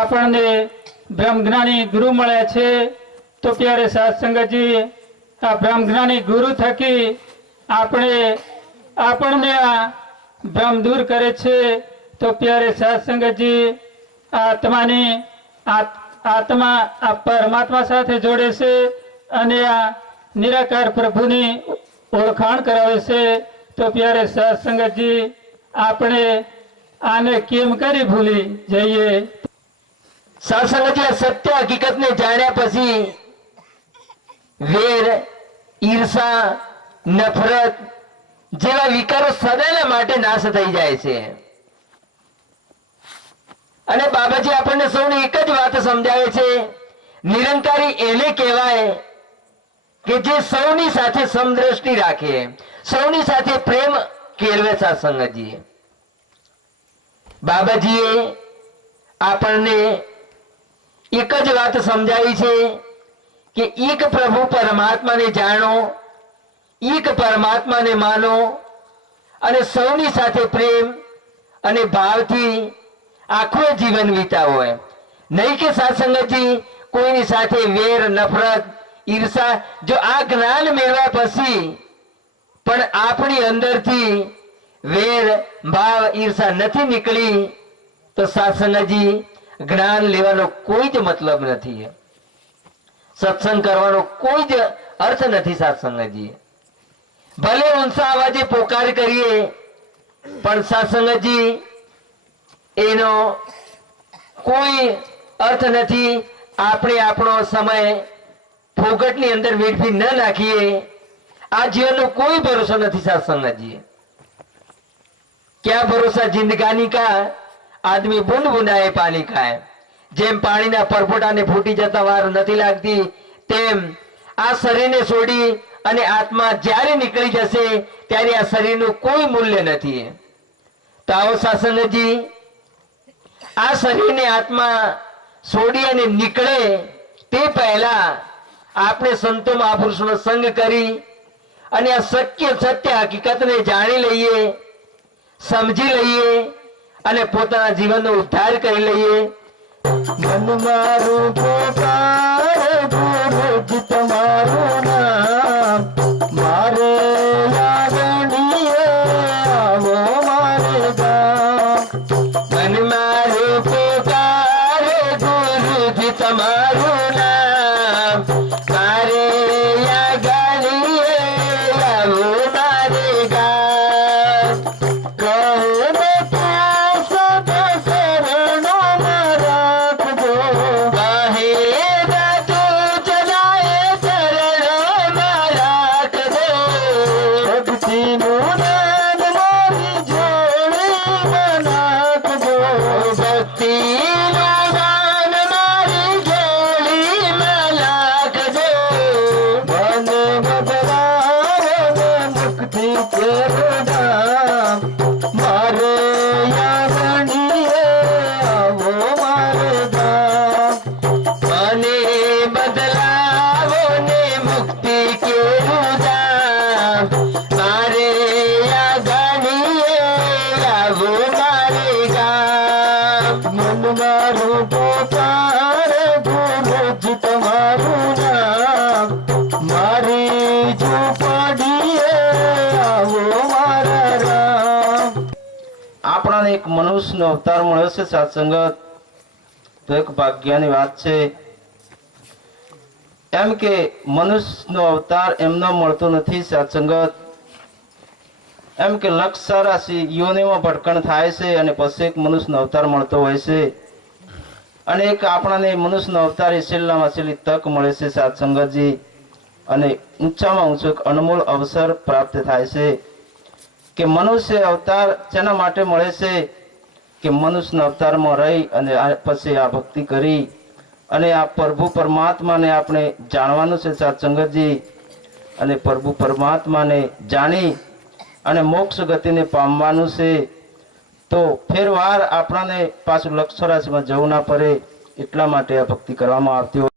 આપણને બ્રહ્મજ્ઞાની ગુરુ મળે છે। તો प्यारे साथ संगत जी आ ब्रह्मज्ञानी गुरु थकी आपने आ भ्रम दूर करे छे। तो प्यारे साथ संगत जी आत्मा आ परमात्मा साथे जोड़े से अने आ निराकार प्रभुनी ओळखाण करावे छे। तो प्यारे साथ संगत जी आपने आने केम करी भूली जाइए। साथ संगत जी सत्य हकीकत ने जाण्या पछी वेर ईर्षा नफरत जेवा विकारो सदाना माटे नाश थई जाय छे। अने बाबाजी आपने सौने एक ज वात समजावे छे, निरंकारी एने कहेवाय के जे सौनी साथे समदृष्टि राखे, सौनी साथे प्रेम केळवे। सत्संगत जी बाबाजीए आपने एक ज वात समजावी छे कि एक प्रभु परमात्मा ने जानो, एक परमात्मा ने मानो अने सौनी साथे प्रेम अने भावथी आखो जीवन वीतावो। नहीं के सत्संगत जी कोईनी साथे वेर नफरत ईर्षा जो आ ज्ञान मेळव्या पछी पण आपणी अंदरथी वेर भाव ईर्षा नथी निकली तो सत्संगत जी ज्ञान लेवानो कोई ज मतलब नहीं है, सत्संग करवानो कोई ज अर्थ नहीं। सत्संगत जी भले ऊंचा आवाजे पोकार करिए पण सत्संगत जी एनो कोई अर्थ नहीं। आपणे आपणो समय फोगटनी अंदर वेठवी न नाखीए। आ जीवननो कोई भरोसा नहीं। सत्संगत जी क्या भरोसा जिंदगानी का, आदमी बूंद बूंदाए पानी खाए। जेम पाणीना परपोटाने फूटी जता वार नथी लागती तेम आ शरीरने छोड़ी अने आत्मा ज्यारे निकली जशे त्यारे आ शरीरनुं कोई मूल्य नथी। तो आओ सत्संगत जी आ शरीरने आत्मा छोड़ी अने निकळे ते पहेला आपणे संतो महापुरुषोनो संग करी अने आ सत्य हकीकतने जाणी लईए, समझी लईए अने पोताना जीवननो उद्धार करी लईए। मन मारू पुकार गुरुजी तमारू नाम मारे लागणीए आवो मारे गाम। मन मारू पुकार गुरुजी तमारू नाम मारे लागणीए आवो मारे गाम। कहो ने प्यास बसरणो आपणाने एक मनुष्य अवतार मळ्यो छे। सत्संगत तो एक भाग्यनी वात छे। एम के मनुष्य नो अवतार एमनो मळतो नथी। सत्संगत एम के लक्ष राशि योनिमां भटकण थाय छे अने पछी एक मनुष्य अवतार मळतो होय छे अने एक आपणाने मनुष्य अवतार ए छेल्लामां छेल्ली तक मळे छे। सत्संगत जी अने ऊंचामां ऊंचो एक अनमोल अवसर प्राप्त थाय छे कि मनुष्य अवतार जेना माटे मळे छे कि मनुष्य अवतार में रही अने पछी आ भक्ति करी अने आ प्रभु परमात्मा ने आपणे जाणवानुं छे। सत्संगत जी अने प्रभु परमात्मा ने जाणी अने मोक्ष गति ने पामवानुं छे। तो फेरवार आपणाने पाछुं लक्ष्य राशि में जवुं ना पड़े एटला माटे आ भक्ति करवामां आवती होय।